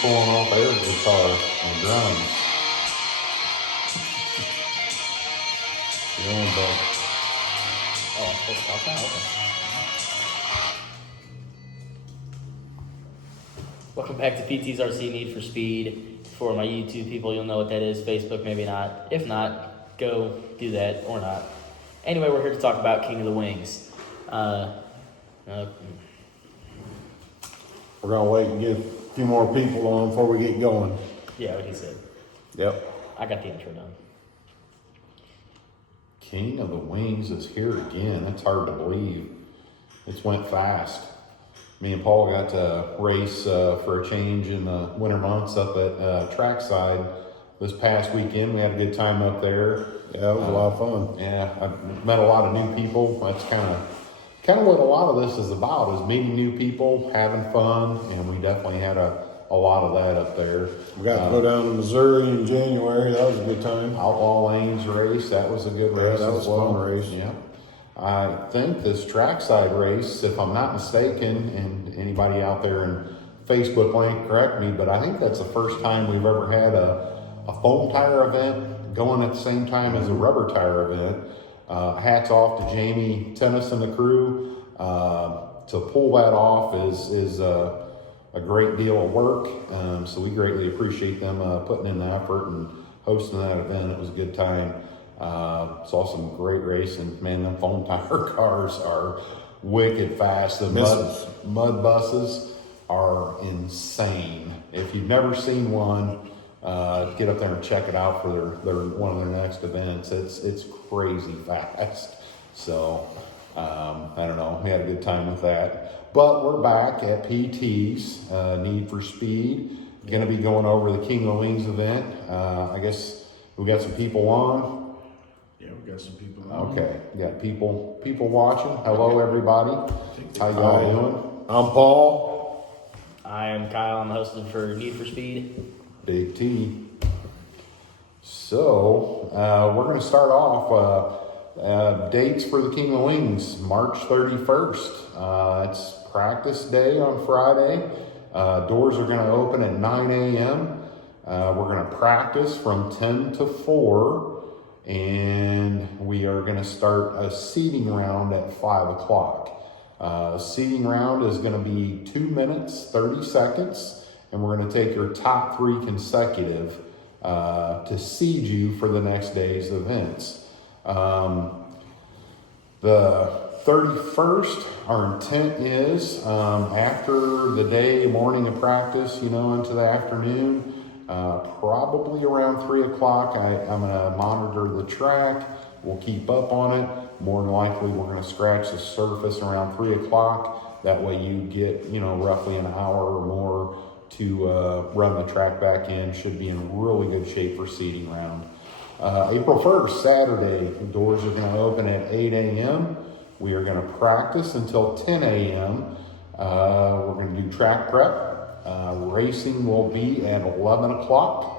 pulling off air guitar and drums. You're on, bud. Oh, I'm supposed to talk now? Okay. Welcome back to PT's RC Need for Speed. For my YouTube people, you'll know what that is. Facebook, maybe not. If not, go do that or not. Anyway, we're here to talk about King of the Wings. We're going to wait and get a few more people on before we get going. Yeah, what he said. Yep. I got the intro done. King of the Wings is here again. That's hard to believe. It's went fast. Me and Paul got to race for a change in the winter months up at Trackside this past weekend. We had a good time up there. Yeah, it was a lot of fun. Yeah, I've met a lot of new people. That's kind of what a lot of this is about, is meeting new people, having fun, and we definitely had a lot of that up there. We got to go down to Missouri in January. That was a good time. Outlaw Lanes race, that was a good race. That was as well. a fun race. Yeah. I think this trackside race, if I'm not mistaken, and anybody out there in Facebook land, correct me, but I think that's the first time we've ever had a foam tire event going at the same time as a rubber tire event. Hats off to Jamie Tennis and the crew. To pull that off is a great deal of work. So we greatly appreciate them putting in the effort and hosting that event. It was a good time. Saw some great racing. Man, them foam tire cars are wicked fast. The mud buses are insane. If you've never seen one, get up there and check it out for one of their next events. It's crazy fast. So I don't know. We had a good time with that. But we're back at PT's Need for Speed. Going to be going over the King of the Wings event. I guess we got some people on. Yeah, we got some people on. Okay, we got people watching. Hello, everybody. How y'all doing? I'm Paul. I am Kyle. I'm hosting for Need for Speed. Big T. So, we're going to start off dates for the King of the Wings, March 31st. It's practice day on Friday. Doors are going to open at 9 a.m. We're going to practice from 10 to 4. And we are going to start a seating round at 5 o'clock. Seating round is going to be 2 minutes, 30 seconds. And we're going to take your top 3 consecutive to seed you for the next day's events. The 31st, our intent is after the morning of practice, into the afternoon, probably around 3 o'clock, I'm going to monitor the track. We'll keep up on it. More than likely, we're going to scratch the surface around 3 o'clock. That way you get, roughly an hour or more to run the track back in. Should be in really good shape for seating round. April 1st, Saturday, the doors are going to open at 8 a.m. We are going to practice until 10 a.m. We're going to do track prep. Racing will be at 11 o'clock.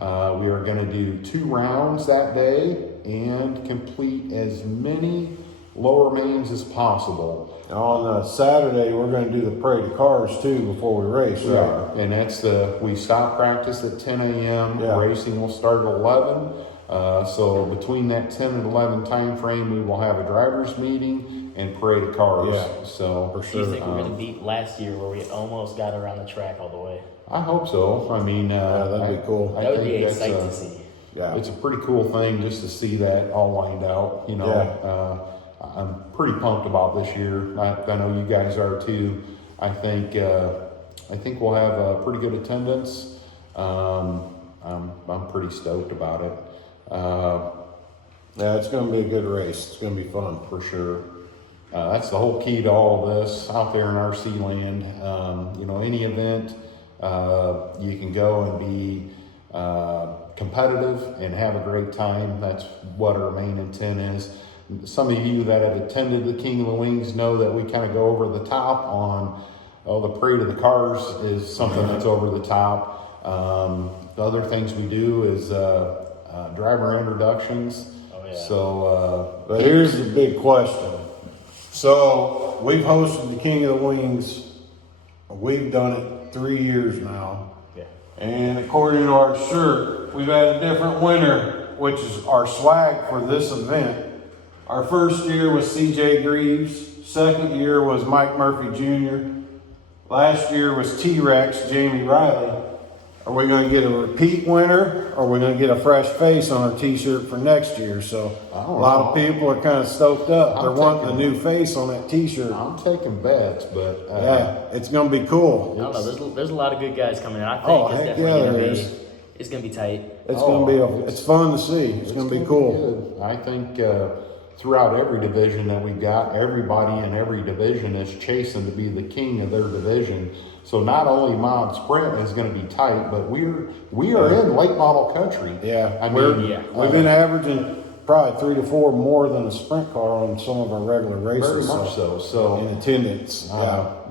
We are going to do 2 rounds that day and complete as many lower mains as possible. On Saturday, we're going to do the parade of cars too before we race. Right? And that's we stop practice at 10 a.m. Yeah. Racing will start at 11. So between that 10 and 11 time frame, we will have a driver's meeting and parade of cars. Yeah. So for Do sure. you think we're going to beat last year where we almost got around the track all the way? I hope so. I mean, that'd be cool. That would be that's exciting to see. Yeah. It's a pretty cool thing just to see that all lined out. I'm pretty pumped about this year. I know you guys are too. I think we'll have a pretty good attendance. I'm pretty stoked about it. Yeah, it's going to be a good race. It's going to be fun. For sure. That's the whole key to all of this out there in RC land. Any event, you can go and be competitive and have a great time. That's what our main intent is. Some of you that have attended the King of the Wings know that we kind of go over the top on, the parade of the cars is something that's over the top. The other things we do is driver introductions. Oh, yeah. So, but here's the big question. So we've hosted the King of the Wings. We've done it 3 years now. Yeah. And according to our shirt, we've had a different winner, which is our swag for this event. Our first year was CJ Greaves. Second year was Mike Murphy Jr. Last year was T-Rex, Jamie Riley. Are we going to get a repeat winner, or are we going to get a fresh face on our t-shirt for next year? So a lot of people are kind of stoked up. They're wanting a new face on that t-shirt. I'm taking bets, but Yeah, it's going to be cool. I don't know. There's a lot of good guys coming in. I think Oh, it's heck definitely yeah, gonna there be. is. It's gonna be tight. It's going to be it's fun to see. It's going to be cool. Good. I think throughout every division that we've got, everybody in every division is chasing to be the king of their division. So not only mod sprint is going to be tight, but we are in late model country. Yeah, I mean, we've been averaging probably 3 to 4 more than a sprint car on some of our regular races. very much so. So in attendance.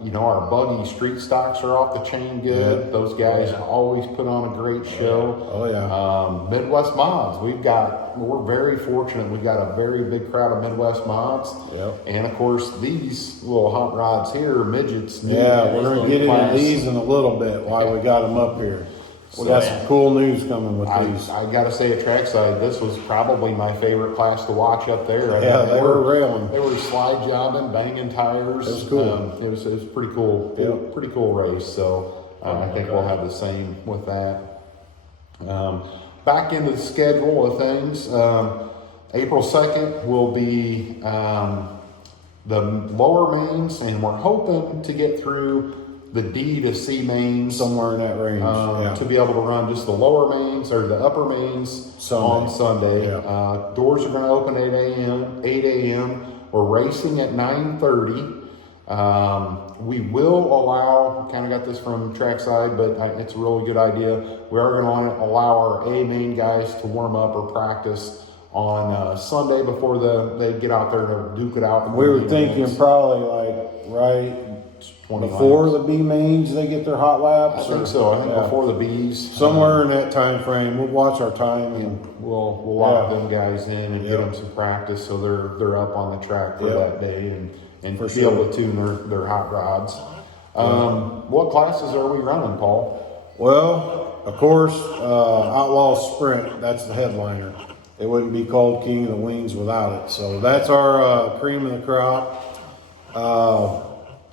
you know, our buggy street stocks are off the chain good. Yeah. Those guys always put on a great show. Oh yeah. Midwest mods, we're very fortunate. We've got a very big crowd of Midwest mods. Yep. And of course, these little hot rods here, midgets. Yeah, we're going to get into class. these in a little bit while we got them up here. We got some cool news coming with these. I got to say, at trackside, this was probably my favorite class to watch up there. Yeah, they were railing. They were slide jobbing, banging tires. It was cool. It was pretty cool. Yep. Pretty cool race. So I think we'll have the same with that. Back into the schedule of things. April 2nd will be the lower mains, and we're hoping to get through the D to C mains Somewhere in that range. to be able to run just the lower mains or the upper mains on Sunday. Yeah. Doors are going to open 8 a.m. We're racing at 9:30. We will allow, kind of got this from trackside, but it's a really good idea. We are going to allow our A main guys to warm up or practice on Sunday before they get out there to duke it out. We were thinking probably like right 20 before laps. the B mains they get their hot laps. I think so. I think before the Bs. Somewhere in that time frame. We'll watch our time and We'll lock them guys in and get them some practice so they're up on the track for that day and For be able to tune their hot rods. What classes are we running, Paul? well, of course, Outlaw Sprint, that's the headliner. It wouldn't be called King of the Wings without it. So that's our cream of the crop.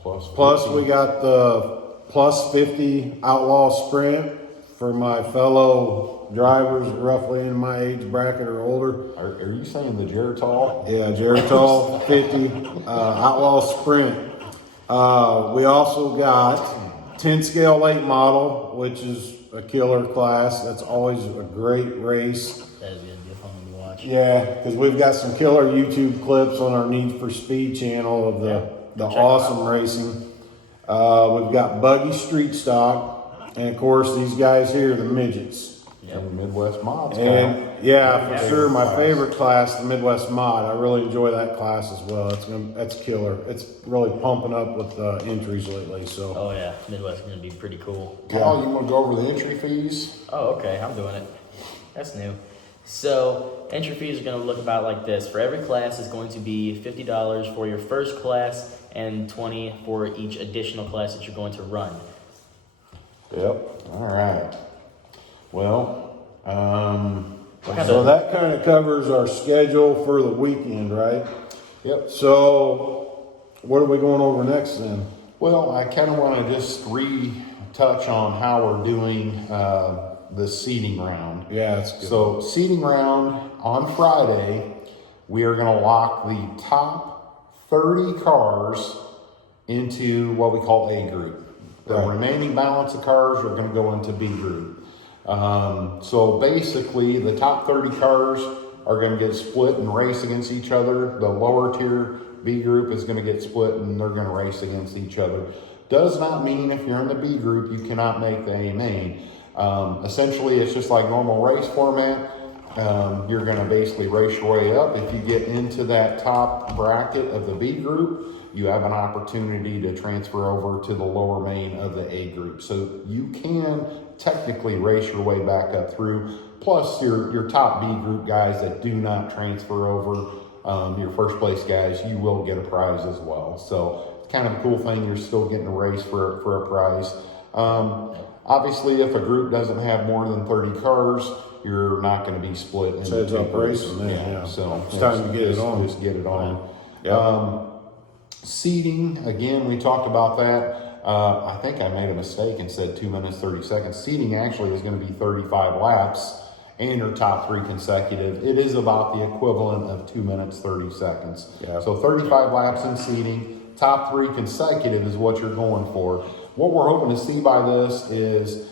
Plus, we got the plus 50 Outlaw Sprint for my fellow drivers roughly in my age bracket or older. Are you saying the Geritol? Yeah, Geritol 50 Outlaw Sprint. We also got 10 scale late model, which is a killer class. That's always a great race. That is gonna be a fun one to watch. Yeah, because we've got some killer YouTube clips on our Need for Speed channel of the awesome racing. We've got buggy street stock, and of course these guys here, the midgets. And Midwest mods. And yeah, for sure, my favorite class, the Midwest Mod. I really enjoy that class as well. That's killer. It's really pumping up with entries lately. So Oh yeah, Midwest is gonna be pretty cool. Kyle, you want to go over the entry fees? Oh, okay, I'm doing it. That's new. So entry fees are going to look about like this. For every class, is going to be $50 for your first class and $20 for each additional class that you're going to run. yep. All right. Well, So that kind of covers our schedule for the weekend, right? yep. So what are we going over next then? Well, I kind of want to just retouch on how we're doing the seeding round. Yeah, that's good. So, seeding round on Friday, we are going to lock the top 30 cars into what we call A group. The Right. remaining balance of cars are going to go into B group. So basically, the top 30 cars are going to get split and race against each other. The lower tier B group is going to get split and they're going to race against each other. Does not mean if you're in the B group, you cannot make the A main. Essentially, it's just like normal race format. You're going to basically race your way up. If you get into that top bracket of the B group, you have an opportunity to transfer over to the lower main of the A group. So you can technically race your way back up through. Plus your top B group guys that do not transfer over, your first place guys, you will get a prize as well. So it's kind of a cool thing. You're still getting a race for a prize. Obviously, if a group doesn't have more than 30 cars, you're not going to be split into So it's two up groups. racing then, yeah. So It's time to get it just- on. Just get it on. Yeah. Seating, again, we talked about that. I think I made a mistake and said 2 minutes, 30 seconds. Seating actually is going to be 35 laps and your top 3 consecutive. It is about the equivalent of 2 minutes, 30 seconds. Yeah. So 35 laps in seating, top 3 consecutive is what you're going for. What we're hoping to see by this is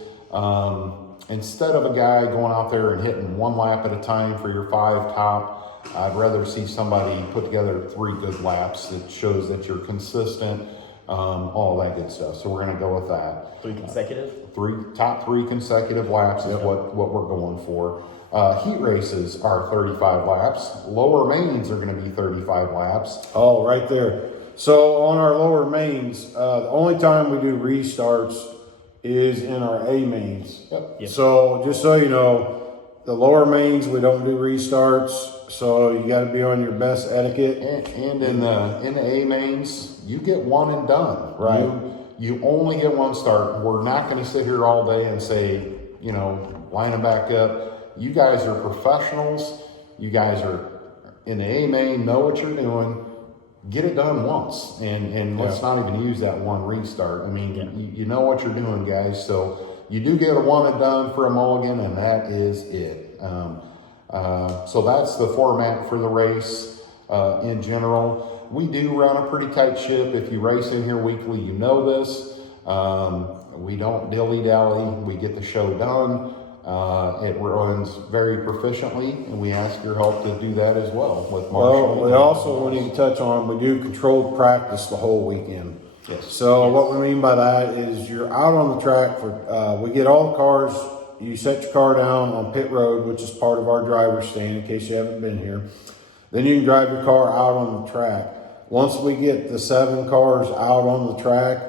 instead of a guy going out there and hitting 1 lap at a time for your 5 top, I'd rather see somebody put together 3 good laps that shows that you're consistent, all that good stuff. So we're going to go with that. 3 consecutive? Top 3 consecutive laps is what we're going for. Heat races are 35 laps. Lower mains are going to be 35 laps. Oh, right there. So on our lower mains, the only time we do restarts is in our A mains. Yep. So just so you know, the lower mains, we don't do restarts. So you got to be on your best etiquette. And in the A mains, you get one and done. Right. You only get one start. We're not going to sit here all day and say, line them back up. You guys are professionals. You guys are in the A main, know what you're doing. Get it done once, and let's not even use that one restart. I mean, you know what you're doing, guys. So you do get a one and done for a mulligan, and that is it. So that's the format for the race in general. We do run a pretty tight ship. If you race in here weekly, you know this. We don't dilly-dally. We get the show done. It runs very proficiently, and we ask your help to do that as well with Marshall. Well, we also need to touch on, we do controlled practice the whole weekend. Yes. So what we mean by that is you're out on the track for, we get all the cars, you set your car down on pit road, which is part of our driver's stand in case you haven't been here. Then you can drive your car out on the track. Once we get the 7 cars out on the track,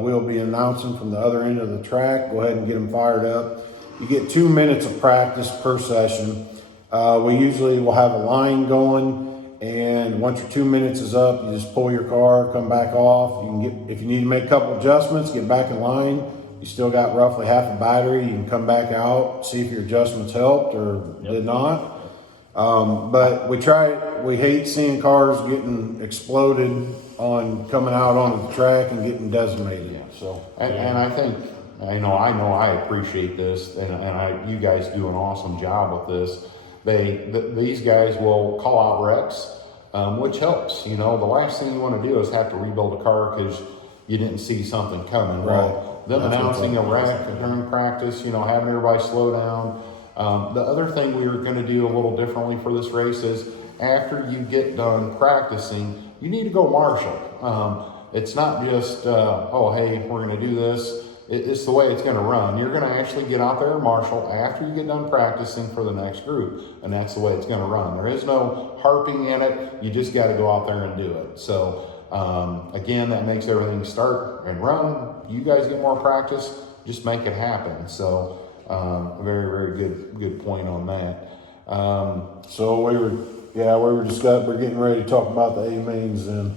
we'll be announcing from the other end of the track. Go ahead and get them fired up. You get 2 minutes of practice per session. We usually will have a line going, and once your 2 minutes is up, you just pull your car, come back off. You can get, if you need to make a couple adjustments, get back in line. You still got roughly half a battery. You can come back out, see if your adjustments helped or did not. But we hate seeing cars getting exploded on coming out onto the track and getting decimated. Yeah. So, and I think, I know I appreciate this, and you guys do an awesome job with this. These guys will call out wrecks, which helps. The last thing you want to do is have to rebuild a car because you didn't see something coming. Well, them announcing a wreck during practice, having everybody slow down. The other thing we were going to do a little differently for this race is after you get done practicing, you need to go marshal. It's not just, hey, we're going to do this. It's the way it's going to run. You're going to actually get out there and marshal after you get done practicing for the next group, and that's the way it's going to run. There is no harping in it. You just got to go out there and do it. So, again, that makes everything start and run. You guys get more practice, just make it happen. So, very, very good point on that. So we're getting ready to talk about the A mains then.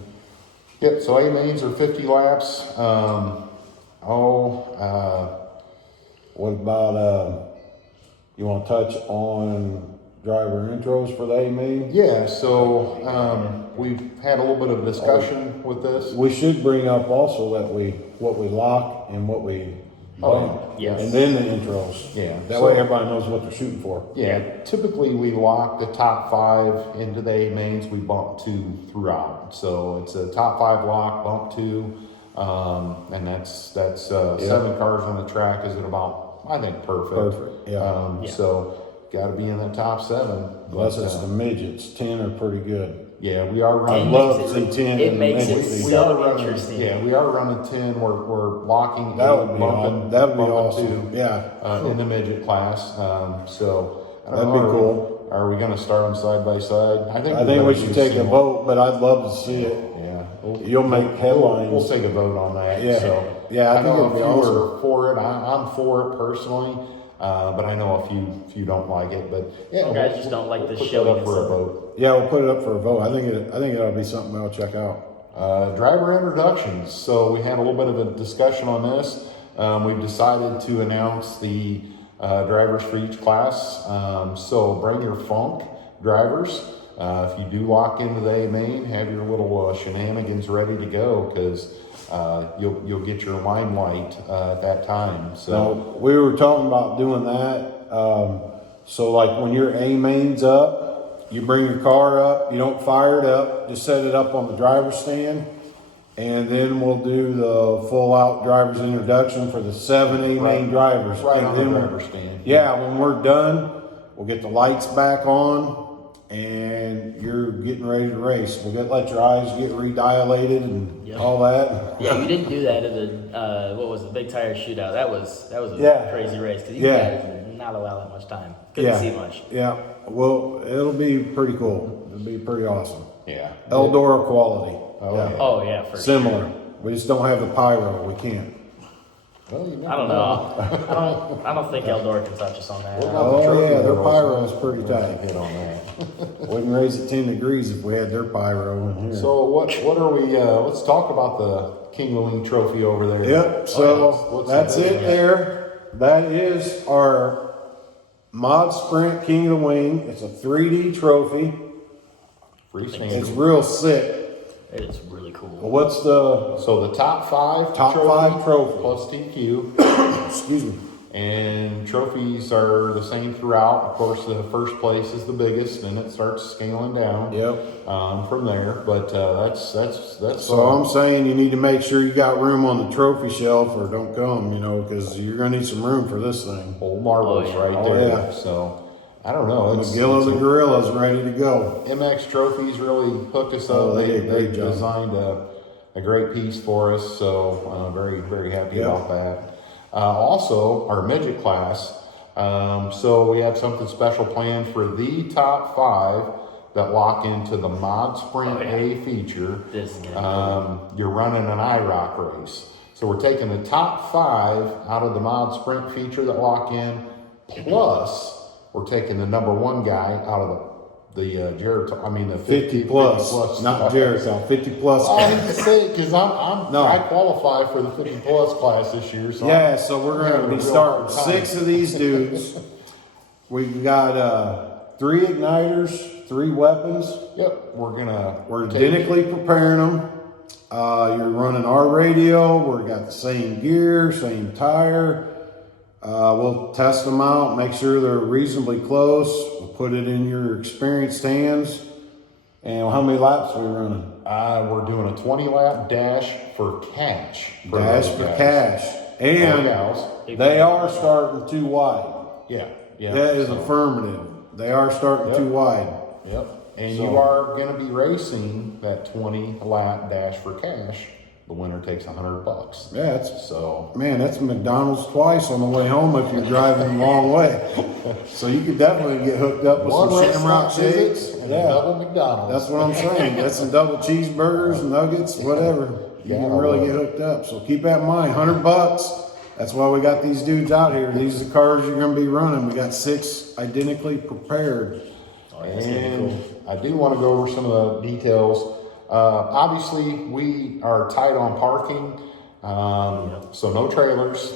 Yep, so A mains are 50 laps. What about, you want to touch on driver intros for the A main? Yeah, so we've had a little bit of discussion with this. We should bring up also that what we lock and what we bump. yes. And then the intros. Yeah. That So- way everybody knows what they're shooting for. Yeah, typically we lock the top 5 into the A mains. We bump 2 throughout. So it's a top 5 lock, bump 2, and that's 7 cars on the track. Is it about? I think perfect. Perfect, yeah. So got to be in the top 7. Unless But, it's the midgets, 10 are pretty good. yeah, we are I running. love makes to it- see 10. it in the makes it midgets. We so are running. interesting. Yeah, we are running 10. We're locking. That 8, would be bumping- awesome. That would be bumping awesome. 2. Yeah. In the midget class. So I don't That'd know, be cool. Are we going to start them side by side? I think we should take a vote, but I'd love to see it. Yeah, You'll make headlines. We'll take a vote on that. Yeah. So Yeah, I I know think a it'd few be awesome. are for it. I'm for it personally, but I know a few don't like it. But yeah, Some guys just don't like the put showing that up for a itself. vote. Yeah, we'll put it up for a vote. I think it ought to be something I'll check out. Driver introductions. So we had a little bit of a discussion on this. we've decided to announce the drivers for each class. So bring your funk drivers. If you do lock into the A main, have your little shenanigans ready to go, because you'll get your limelight at that time. So So we were talking about doing that. So like when your A main's up, you bring your car up, you don't fire it up, just set it up on the driver's stand. And then we'll do the full out driver's introduction for the 7 A main drivers. right And on the then driver's stand. yeah, when we're done, we'll get the lights back on and you're getting ready to race. We'll let your eyes get redilated and Yep. all that. Yeah, you didn't do that at the what was the Big Tire Shootout? That was a Yeah. crazy race because you Yeah. guys did not allow that much time. Couldn't see much. Yeah. Well, it'll be pretty cool. It'll be pretty awesome. Yeah. Eldora quality. Oh, yeah. yeah. Oh yeah, for Similar. sure. We just don't have the pyro. We can't. Well, you never I don't know. I don't think Eldora can touch us on that. What about Oh, the trophy yeah, their medals? pyro is pretty We're gonna tight. hit on that. We can raise it 10 degrees if we had their pyro in here. So what are we? Let's talk about the King of the Wing trophy over there. Yep, so What's that's that? it there. That is our Mod Sprint King of the Wing. It's a 3D trophy. Freestanding. It's real sick. It is really cool. What's the, So the top five trophy plus TQ, excuse me, and trophies are the same throughout. Of course, the first place is the biggest, and it starts scaling down. yep. From there. But that's. So I'm saying you need to make sure you got room on the trophy shelf or don't come, because you're going to need some room for this thing. old marbles Oh, yeah. right Oh, there. yeah. So I don't know. McGill the Gorilla's ready to go. MX Trophies really hooked us up. Oh, they they did a great job. designed a great piece for us, so very, very happy Yeah. about that. Also, our midget class. So we have something special planned for the top 5 that lock into the Mod Sprint Oh, yeah. A feature. This is gonna You're running an IROC race. So we're taking the top 5 out of the Mod Sprint feature that lock in, plus we're taking the number 1 guy out of the Jericho. I mean the 50 plus, not Jericho, 50 plus. Well, I hate to say it because No. I qualify for the 50 plus class this year. So Yeah, so we're going to having a be real starting hard time. 6 of these dudes. We've got 3 igniters, 3 weapons. Yep, We're identically preparing them. You're running our radio. We've got the same gear, same tire. We'll test them out, make sure they're reasonably close. We'll put it in your experienced hands. And how many laps are we running? We're doing a 20 lap dash for cash. Dash those for guys. cash. Or And gals. they are starting too wide. Yeah, yeah. That is so- affirmative. They are starting Yep. too wide. Yep. And So- you are going to be racing that 20 lap dash for cash. The winner takes $100. Yeah, it's So man, that's McDonald's twice on the way home if you're driving the long way. So you could definitely get hooked up with one some rest Shamrock stop visits shakes. and Yeah, double McDonald's. that's what I'm saying. That's some double cheeseburgers, nuggets, whatever. You Yeah, can I really love get it. hooked up. So keep that in mind. $100. That's why we got these dudes out here. These are the cars you're going to be running. We got 6 identically prepared. That's gonna be And cool. I do want to go over some of the details. Obviously, we are tight on parking, so no trailers.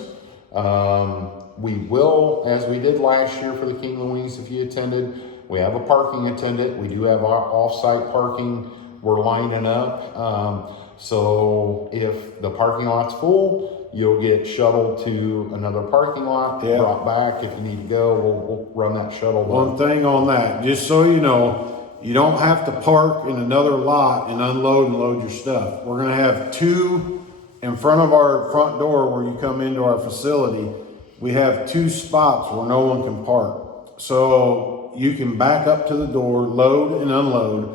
We will, as we did last year for the King of the Wings, if you attended, we have a parking attendant. We do have our off-site parking. We're lining up. So if the parking lot's full, you'll get shuttled to another parking lot, Yeah. brought back. If you need to go, we'll run that shuttle. One thing on that, just so you know, you don't have to park in another lot and unload and load your stuff. We're gonna have 2 in front of our front door where you come into our facility. We have 2 spots where no one can park. So you can back up to the door, load and unload.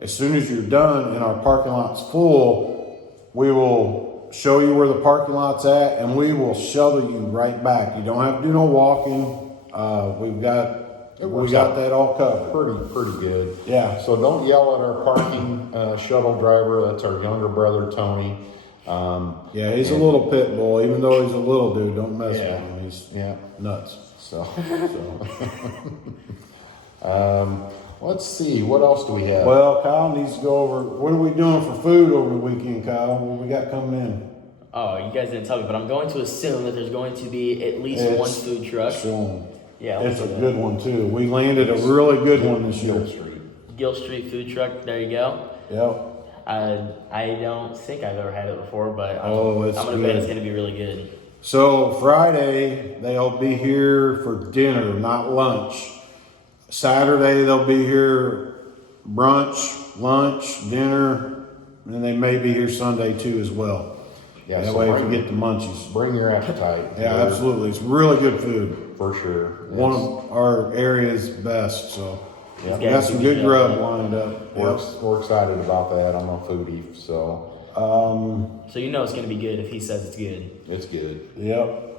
As soon as you're done and our parking lot's full, we will show you where the parking lot's at and we will shuttle you right back. You don't have to do no walking. We works got out that all covered. pretty good. Yeah. So don't yell at our parking shuttle driver. That's our younger brother, Tony. Yeah, he's a little pit bull. Even though he's a little dude, don't mess Yeah. with him. He's Yeah. nuts. So, let's see. What else do we have? Well, Kyle needs to go over. What are we doing for food over the weekend, Kyle? What we got coming in? Oh, you guys didn't tell me, but I'm going to assume that there's going to be at least one food truck. Shown. Yeah, It's a good one too. We landed a really good one this year. Gill Street food truck. There you go. Yep. I don't think I've ever had it before, but I'm gonna good. bet it's gonna be really good. So Friday, they'll be here for dinner, not lunch. Saturday, they'll be here brunch, lunch, dinner, and they may be here Sunday too as well. Yeah, that so way if you get the munchies. Bring your appetite. Yeah, absolutely. It's really good food. For sure. One of our are's best, so. Yeah. We got some good grub lined up. We're excited about that. I'm a foodie, so. So you know it's gonna be good if he says it's good. It's good. Yep.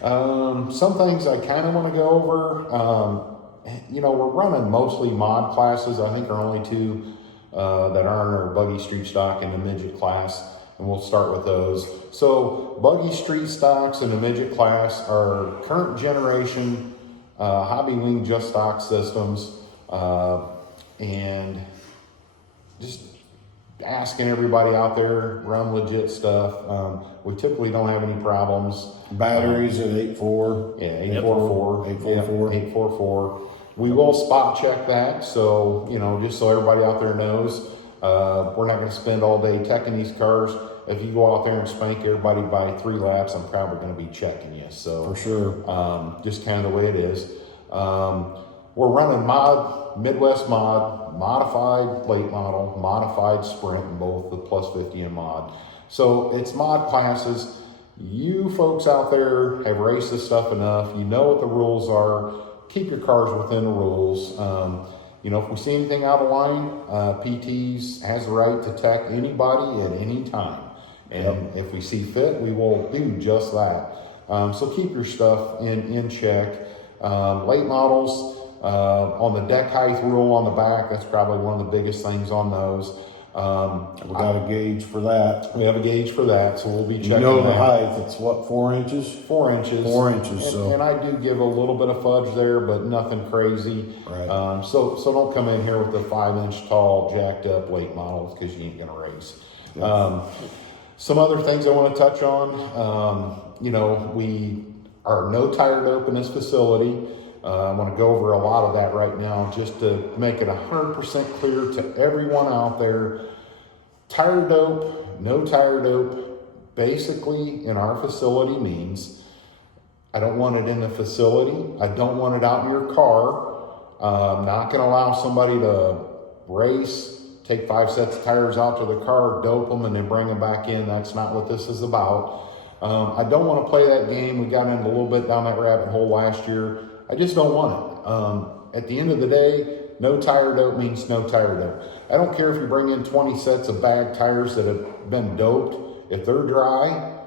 Some things I kind of want to go over. We're running mostly mod classes. I think there are only two that aren't our buggy street stock and the midget class, and we'll start with those. So buggy street stocks and the midget class are current generation hobby wing just stock systems, and just asking everybody out there, run legit stuff. We typically don't have any problems. Batteries at 8.4. Yeah, 844. 844. 844. We will spot check that, so, just so everybody out there knows, we're not going to spend all day teching these cars. If you go out there and spank everybody by 3 laps, I'm probably going to be checking you. So for sure. Just kind of the way it is. We're running Midwest mod, modified late model, modified sprint, in both the plus 50 and mod. So it's mod classes. You folks out there have raced this stuff enough. You know what the rules are. Keep your cars within the rules. If we see anything out of line, PTs has the right to tech anybody at any time. And if we see fit, we will do just that. So keep your stuff in check. Late models, on the deck height rule on the back, that's probably one of the biggest things on those. We got a gauge for that. We have a gauge for that, so we'll be checking the that. height, it's what, 4 inches? 4 inches. 4 inches, and I do give a little bit of fudge there, but nothing crazy. Right. So don't come in here with the 5-inch tall, jacked up late models, because you ain't gonna race. Yeah. Some other things I want to touch on. We are no tire dope in this facility. I want to go over a lot of that right now just to make it 100% clear to everyone out there. Tire dope, no tire dope, basically in our facility means I don't want it in the facility. I don't want it out in your car. I'm not going to allow somebody to race, take 5 sets of tires out to the car, dope them, and then bring them back in. That's not what this is about. I don't want to play that game. We got into a little bit down that rabbit hole last year. I just don't want it. At the end of the day, no tire dope means no tire dope. I don't care if you bring in 20 sets of bag tires that have been doped. If they're dry,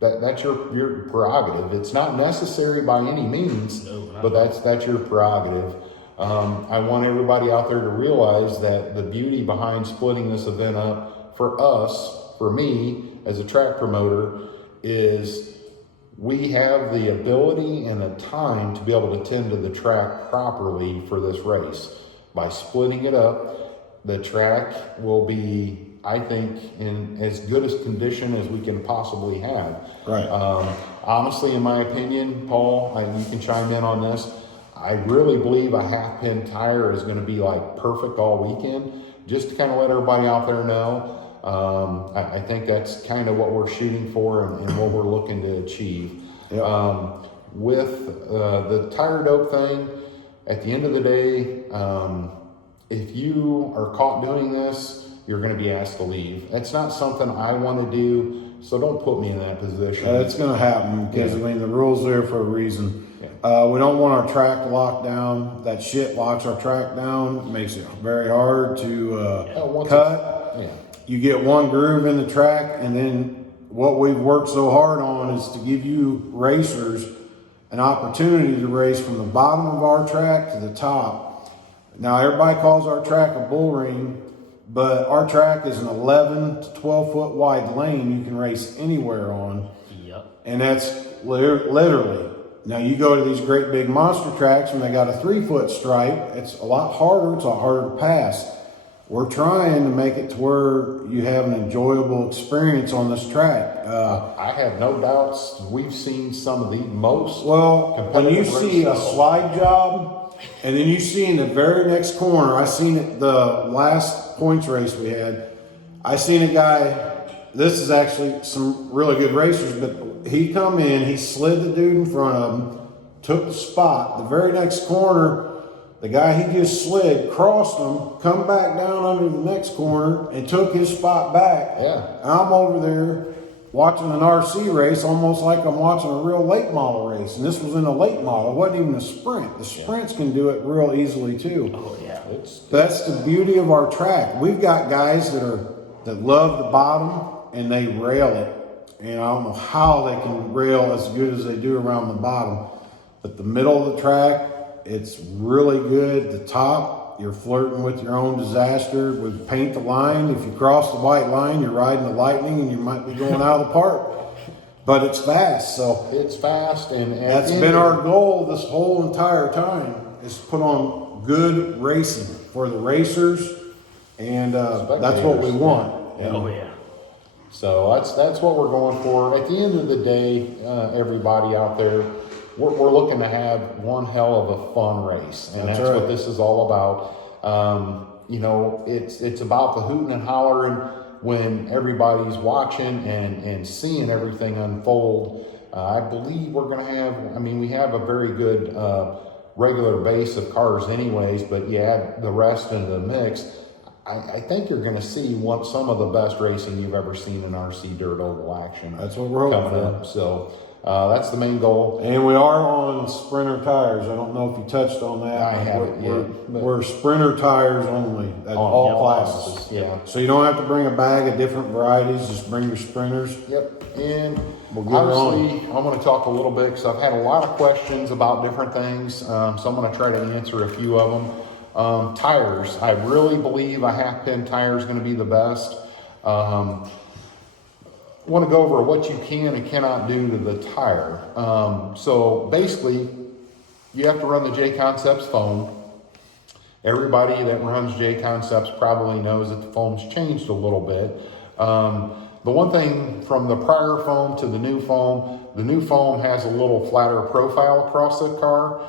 that's your prerogative. It's not necessary by any means, but that's your prerogative. I want everybody out there to realize that the beauty behind splitting this event up for us, for me as a track promoter, is we have the ability and the time to be able to tend to the track properly for this race. By splitting it up, the track will be, I think, in as good a condition as we can possibly have. Right. Honestly, in my opinion, Paul, you can chime in on this. I really believe a half-pin tire is going to be like perfect all weekend. Just to kind of let everybody out there know, I think that's kind of what we're shooting for and what we're looking to achieve. Yep. With the tire dope thing, at the end of the day, if you are caught doing this, you're going to be asked to leave. That's not something I want to do, so don't put me in that position. It's going to happen because, the rule's there for a reason. We don't want our track locked down. That shit locks our track down, makes it very hard to cut. You get one groove in the track, and then what we've worked so hard on is to give you racers an opportunity to race from the bottom of our track to the top. Now, everybody calls our track a bull ring, but our track is an 11 to 12 foot wide lane you can race anywhere on. Yep. And that's literally. Now, you go to these great big monster tracks and they got a 3 foot stripe. It's a lot harder. It's a lot harder to pass. we're trying to make it to where you have an enjoyable experience on this track. I have no doubts. We've seen some of the most. Well, when you competitive see a races. slide job, and then you see in the very next corner, I seen it the last points race we had. I seen a guy. This is actually some really good racers, but he come in, he slid the dude in front of him, took the spot. The very next corner, the guy he just slid crossed him, come back down under the next corner, and took his spot back. Yeah. I'm over there watching an RC race, almost like I'm watching a real late model race. And this was in a late model. It wasn't even a sprint. The sprints can do it real easily too. Oh yeah. That's the beauty of our track. We've got guys that love the bottom and they rail it. And I don't know how they can rail as good as they do around the bottom. But the middle of the track, it's really good. The top, you're flirting with your own disaster. With paint the line, if you cross the white line, you're riding the lightning and you might be going out of the park. But it's fast, so It's fast, and that's been our goal this whole entire time, is to put on good racing for the racers, and that's what we want. Oh yeah. So that's what we're going for. At the end of the day, everybody out there, we're looking to have one hell of a fun race, and that's right. what this is all about. It's about the hooting and hollering when everybody's watching and seeing everything unfold. I believe we're going to have. We have a very good regular base of cars, anyways. But you add the rest into the mix. I think you're going to see some of the best racing you've ever seen in RC dirt oval action. That's what we're hoping coming for. up. So that's the main goal. And we are on Sprinter tires. I don't know if you touched on that. I haven't yet, but- We're Sprinter tires only at all classes. Yeah. So you don't have to bring a bag of different varieties. Just bring your Sprinters. Yep. And We'll get her obviously, I'm going to talk a little bit because I've had a lot of questions about different things. So I'm going to try to answer a few of them. Tires. I really believe a half pin tire is going to be the best. Want to go over what you can and cannot do to the tire. So basically, you have to run the J Concepts foam. Everybody that runs J Concepts probably knows that the foam's changed a little bit. The one thing from the prior foam to the new foam has a little flatter profile across the car.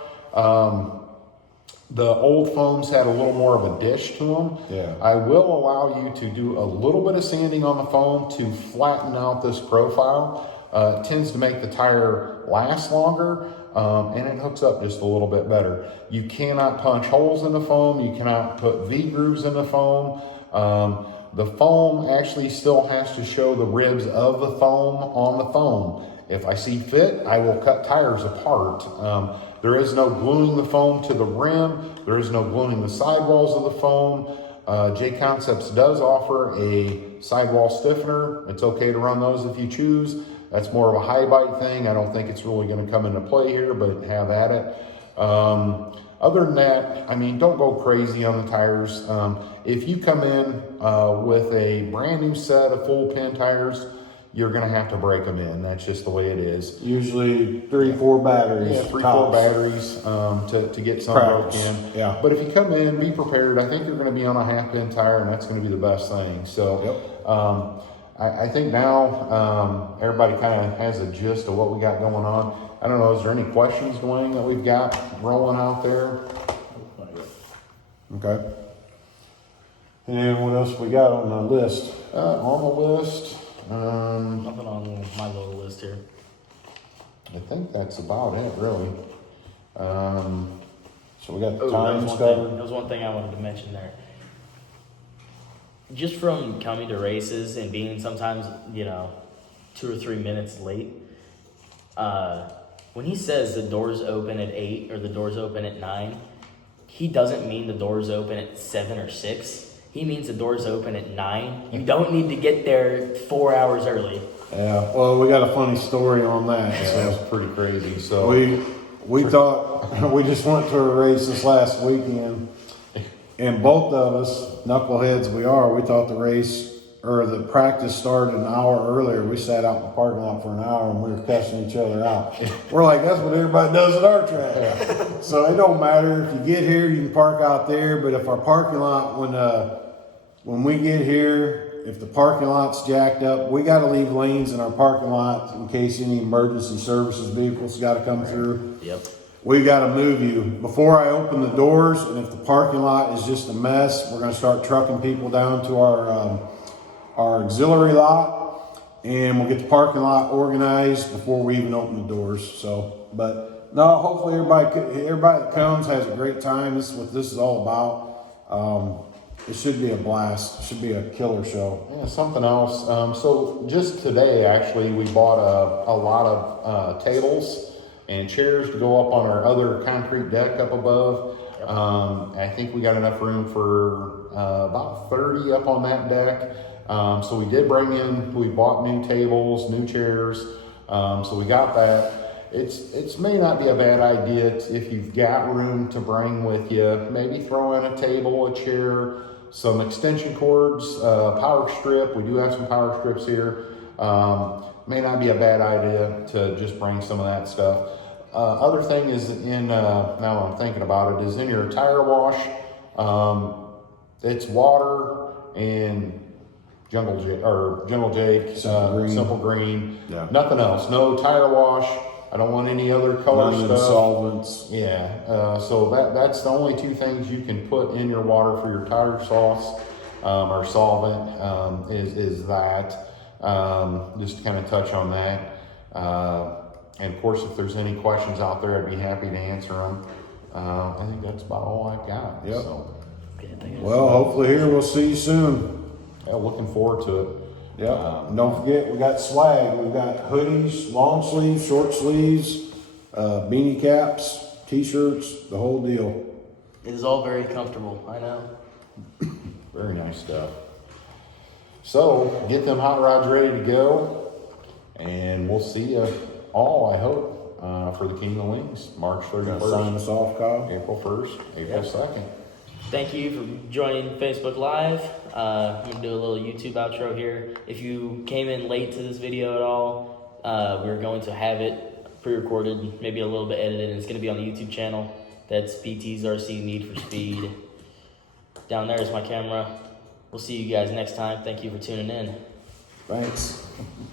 The old foams had a little more of a dish to them. Yeah. I will allow you to do a little bit of sanding on the foam to flatten out this profile. It tends to make the tire last longer, and it hooks up just a little bit better. You cannot punch holes in the foam. You cannot put V-grooves in the foam. The foam actually still has to show the ribs of the foam on the foam. If I see fit, I will cut tires apart. There is no gluing the foam to the rim. There is no gluing the sidewalls of the foam. J Concepts does offer a sidewall stiffener. It's okay to run those if you choose. That's more of a high bite thing. I don't think it's really going to come into play here, but have at it. Other than that, don't go crazy on the tires. If you come in with a brand new set of full pin tires, you're going to have to break them in. That's just the way it is. Usually 3-4 batteries. Yeah, 3-4 tops. batteries to get some broke in. Yeah. But if you come in, be prepared. I think you're going to be on a half pin tire, and that's going to be the best thing. So I think now everybody kind of has a gist of what we got going on. I don't know, is there any questions, Dwayne, that we've got rolling out there? Okay. And then what else we got on the list? On the list, Nothing on my little list here. I think that's about it, really. So we got the Oh, times covered. that was one thing I wanted to mention there. Just from coming to races and being sometimes, 2 or 3 minutes late, when he says the doors open at 8 or the doors open at 9, he doesn't mean the doors open at 7 or 6. He means the doors open at 9. You don't need to get there 4 hours early. Yeah. Well, we got a funny story on that. Yeah, So that's pretty crazy. So we thought we just went to a race this last weekend, and both of us, knuckleheads we are, we thought the race or the practice started an hour earlier. We sat out in the parking lot for an hour and we were cussing each other out. We're like, that's what everybody does at our track. So it don't matter if you get here, you can park out there. But if our parking lot, when we get here, if the parking lot's jacked up, we gotta leave lanes in our parking lot in case any emergency services vehicles gotta come through. Yep. We gotta move you. Before I open the doors, and if the parking lot is just a mess, we're gonna start trucking people down to our auxiliary lot, and we'll get the parking lot organized before we even open the doors. So, but no, hopefully everybody that comes has a great time. This is what this is all about. It should be a blast. It should be a killer show. Yeah, something else. So just today, actually, we bought a lot of tables and chairs to go up on our other concrete deck up above. Yep. I think we got enough room for about 30 up on that deck. So we bought new tables, new chairs. So we got that. It's may not be a bad idea if you've got room to bring with you. Maybe throw in a table, a chair, some extension cords, power strip. We do have some power strips here. May not be a bad idea to just bring some of that stuff. Other thing is now I'm thinking about it, is in your tire wash. It's water and General Jake, Simple Green. Yeah. Nothing else. No tire wash. I don't want any other color None stuff. solvents. Yeah. So that's the only two things you can put in your water for your tire sauce or solvent is that. Just to kind of touch on that. And of course, if there's any questions out there, I'd be happy to answer them. I think that's about all I've got. Yep. So, Well, hopefully here we'll see you soon. yeah, looking forward to it. Yeah. And don't forget, we got swag. We've got hoodies, long sleeves, short sleeves, beanie caps, t-shirts, the whole deal. It is all very comfortable, I know. Very nice stuff. So get them hot rods ready to go, and we'll see you all, I hope, for the King of Wings, March Sign 31st, us off, Kyle. April 1st, April 2nd. Thank you for joining Facebook Live. I'm going to do a little YouTube outro here. If you came in late to this video at all, we're going to have it pre-recorded, maybe a little bit edited, and it's going to be on the YouTube channel. That's PT's RC Need for Speed. Down there is my camera. We'll see you guys next time. Thank you for tuning in. Thanks.